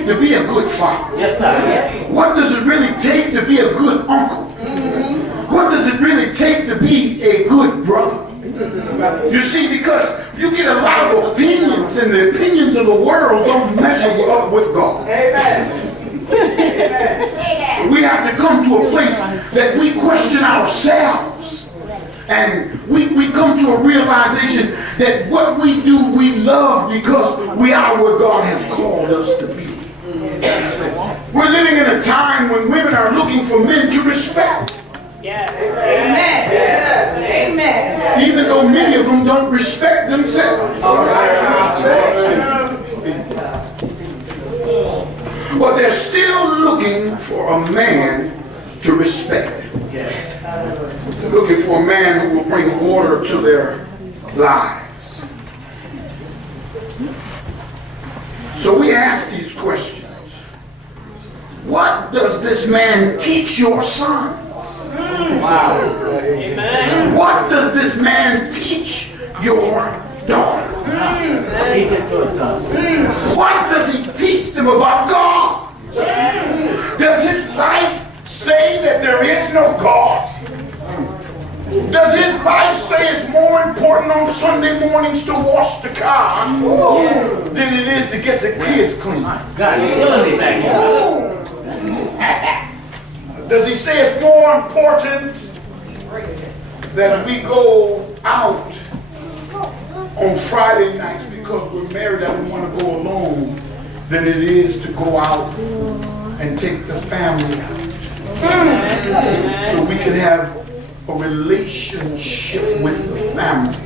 take to be a good father? Yes, sir. What does it really take to be a good uncle? What does it really take to be a good brother? You see, because you get a lot of opinions, and the opinions of the world don't measure up with God. Amen. Amen. We have to come to a place that we question ourselves. And we come to a realization that what we do, we love because we are what God has called us to be. We're living in a time when women are looking for men to respect. Yes. Amen. Yes. Amen. Even though many of them don't respect themselves. But they're still looking for a man to respect. They're looking for a man who will bring order to their lives. So we ask these questions. What does this man teach your sons? Wow. Amen. What does this man teach your daughter? Teach it to us, son. What does he teach them about God? Does his life say that there is no God? Does his life say it's more important on Sunday mornings to wash the car than it is to get the kids clean? God, you're killing me back here. Does he say it's more important that we go out on Friday nights because we're married and we want to go alone than it is to go out and take the family out? So we can have a relationship with the family.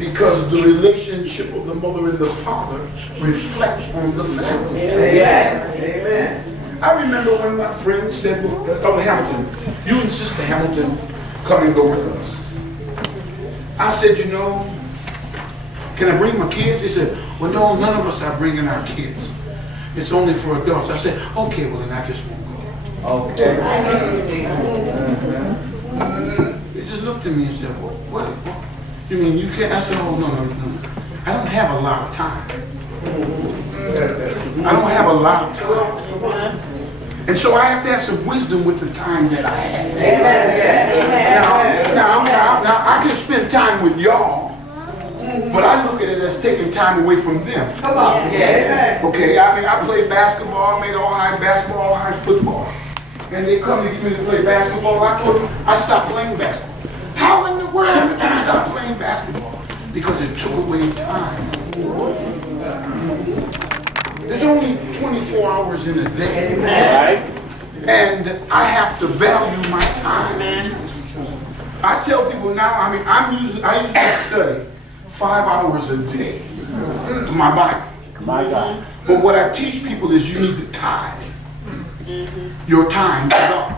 Because the relationship of the mother and the father reflects on the family. Yes. Amen. I remember when my friend said, Brother Hamilton, you and Sister Hamilton come and go with us. I said, you know, can I bring my kids? He said, well, no, none of us are bringing our kids. It's only for adults. I said, okay, well, then I just won't go. Okay. He just looked at me and said, well, what you mean you can't? I said, oh, no. I don't have a lot of time. I don't have a lot of time. And so I have to have some wisdom with the time that I have. Now I can spend time with y'all, but I look at it as taking time away from them. Come on. Yeah. Okay, I mean, I played basketball, made all high basketball, all high football. And they come to get me to play basketball. I told them, I stopped playing basketball. How in the world did you stop playing basketball? Because it took away time. There's only 24 hours in a day. And I have to value my time. I tell people now, I mean, I usually study 5 hours a day of my Bible. My God. But what I teach people is you need to tithe your time to God.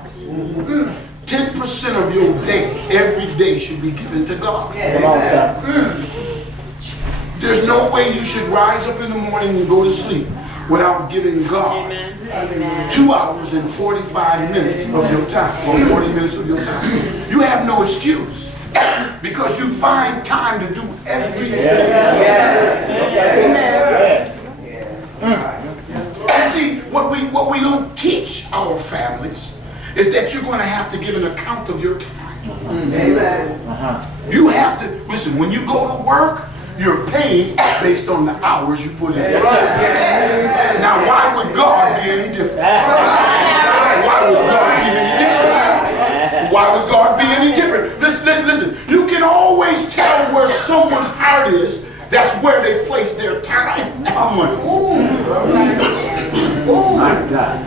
10% of your day, every day, should be given to God. Come on, sir. There's no way you should rise up in the morning and go to sleep without giving God 2 hours and 45 minutes of your time, or 40 minutes of your time. You have no excuse because you find time to do everything. And see, what we don't teach our families is that you're going to have to give an account of your time. Amen. You have to, listen, when you go to work, you're paid based on the hours you put in. Now, why would God be any different? Why would God be any different? Why would God be any different? Listen. You can always tell where someone's heart is. That's where they place their time. My God.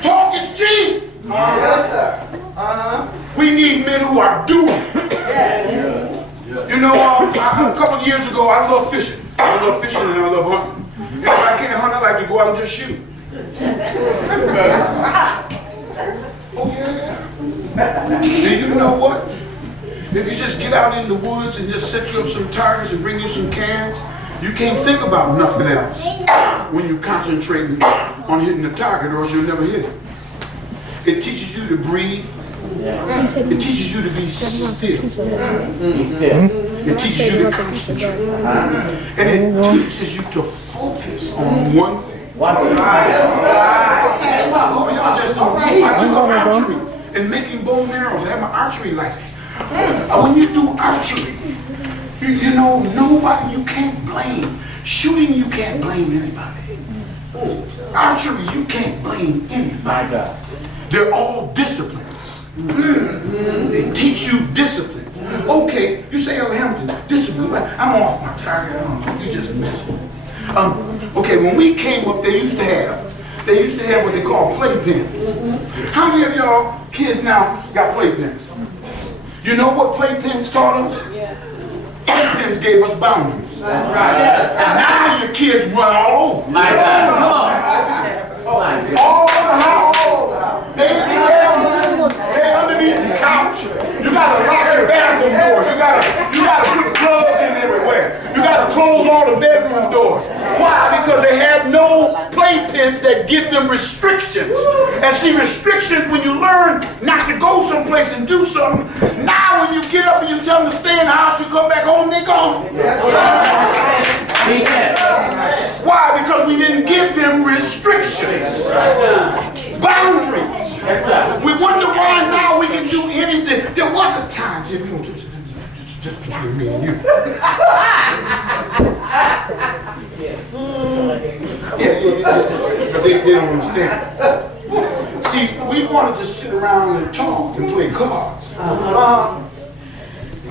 Talk is cheap. Yes, sir. We need men who are doing. You know, a couple of years ago, I love fishing. I love fishing and I love hunting. You know, if I can't hunt, I like to go out and just shoot. Oh, yeah. Do you know what? If you just get out in the woods and just set you up some targets and bring you some cans, you can't think about nothing else when you're concentrating on hitting the target, or else you'll never hit it. It teaches you to breathe. It teaches you to be still. It teaches you to concentrate. And it teaches you to focus focus on one thing. One thing. Oh, y'all just don't know. I took up archery and making bow and arrows. I have my archery license. When you do archery, you know, nobody, you can't blame. Shooting, you can't blame anybody. Archery, you can't blame My anybody. God. They're all disciplines. They teach you discipline. Okay, you say, Elder Hamilton, discipline. I'm off my target. You just missed it. Okay, when we came up, they used to have what they call playpens. How many of y'all kids now got playpens? You know what playpens taught us? Playpens gave us boundaries. That's right. And now your kids run all over. My God. Come on. My God. All over the house. They underneath the couch. You gotta lock your bathroom doors. You gotta put plugs in everywhere. You gotta close all the bedroom doors. Why? Because they have no playpens that give them restrictions. And see, restrictions, when you learn not to go someplace and do something, now when you get up and you tell them to stay in the house, you come back home, they're gone. Why? Because we didn't give them restrictions. Boundaries. We wonder why now we can do anything. There was a time, Jim, just between me and you. But they don't understand. See, we wanted to sit around and talk and play cards.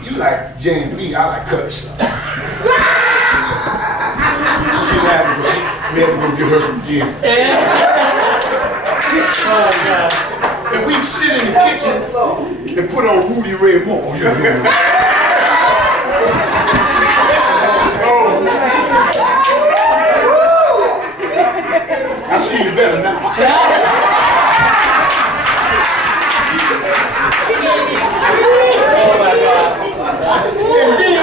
You like J&B, I like Cutty Shop. She laughed because we had to go get her some gin. And we sit in the kitchen and put on Rudy Ray Moore. You know? I see you better now. And then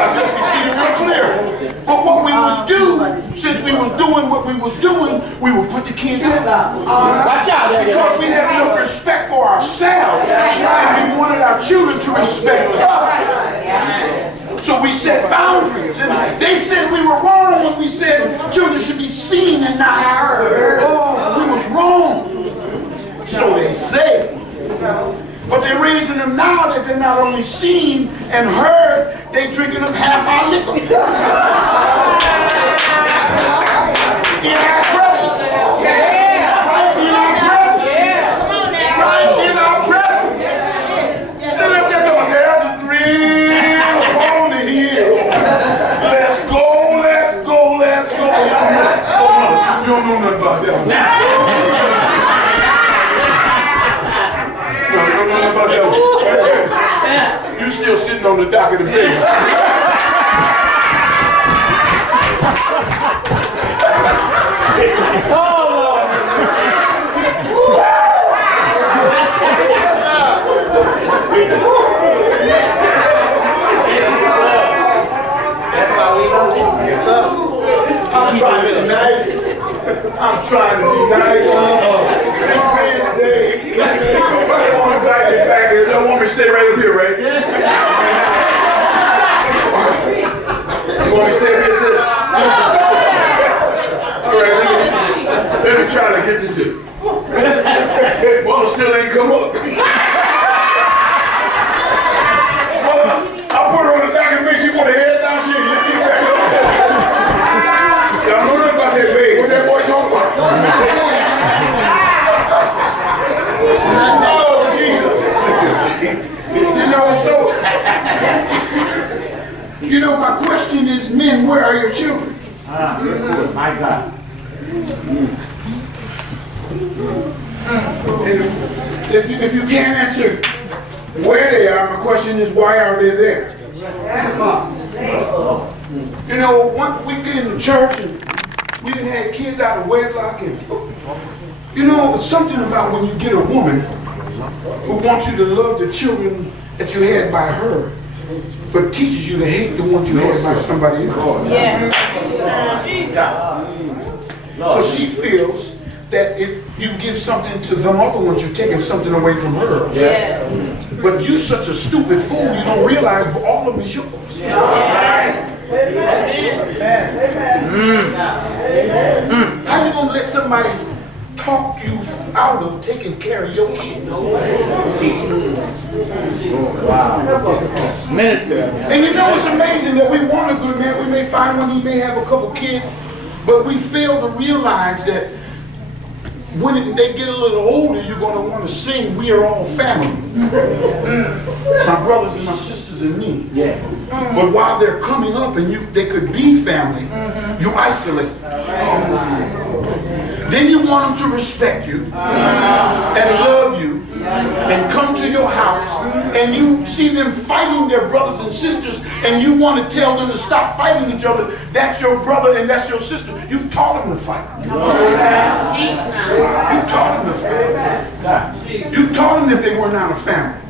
I said, see you real clear. But what we would do, since we was doing what we was doing, we would put the kids out. Watch out. Because we had enough respect for ourselves, and we wanted our children to respect us. So we set boundaries. And they said we were wrong when we said children should be seen and not heard. Oh, we was wrong. So they say. But they're raising them now that they're not only seen and heard, they drinking up half our liquor. In our presence. Right in our presence. Right in our presence. Sit up there going, there's a dream on the hill. Let's go, let's go, let's go. You don't know nothing about that. You still sitting on the dock of the bed. That's why we don't. Yes, sir. I'm trying to be nice. I'm trying to be nice. It's man's day. Nobody want to back it back. They don't want me to stay right up here, right? You want me to stay up here, sis? All right, let me try to get this. Well, it still ain't come up. Well, I'll put her on the back and make sure she put her head down. She lift it back up. Y'all know nothing about that baby. What that boy talking about? Oh, Jesus. You know, my question is, men, where are your children? My God. If you can't answer where they are, my question is, why are they there? You know, once we get in the church and we didn't have kids out of wedlock, and you know, it's something about when you get a woman who wants you to love the children that you had by her, but teaches you to hate the ones you had by somebody else. Because she feels that if you give something to them other ones, you're taking something away from her. But you're such a stupid fool, you don't realize all of them is yours. How you gonna let somebody talk you out of taking care of your kids? Minister. And you know it's amazing that we want a good man. We may find one, he may have a couple kids, but we fail to realize that when they get a little older, you're going to want to sing, "We Are All Family." My brothers and my sisters and me. Yeah. But while they're coming up and they could be family, you isolate. Then you want them to respect you and love you and come to your house, and you see them fighting their brothers and sisters, and you want to tell them to stop fighting each other. That's your brother and that's your sister. You taught them to fight. You taught them to fight. You taught them that they were not a family.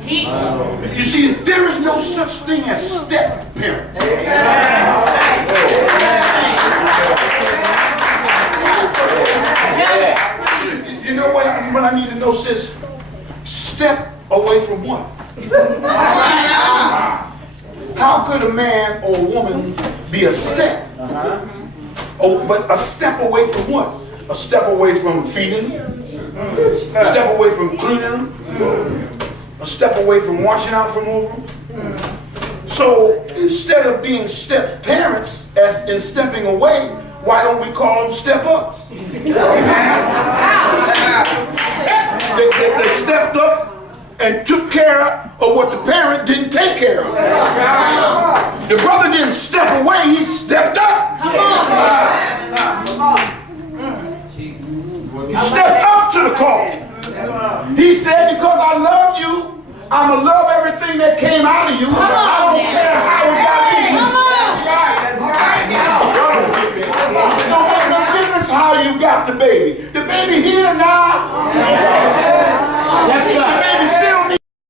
You see, there is no such thing as step parents. You know what I need to know, sis? Step away from what? How could a man or a woman be a step? Oh, but a step away from what? A step away from feeding them? A step away from cleaning them? A step away from watching out from over them? So instead of being step parents, as in stepping away, why don't we call them step ups? They stepped up and took care of what the parent didn't take care of. The brother didn't step away, he stepped up. He stepped up to the call. He said, because I love you, I'm going to love everything that came out of you. I don't care how it got in. It don't make no difference how you got the baby. The baby here now.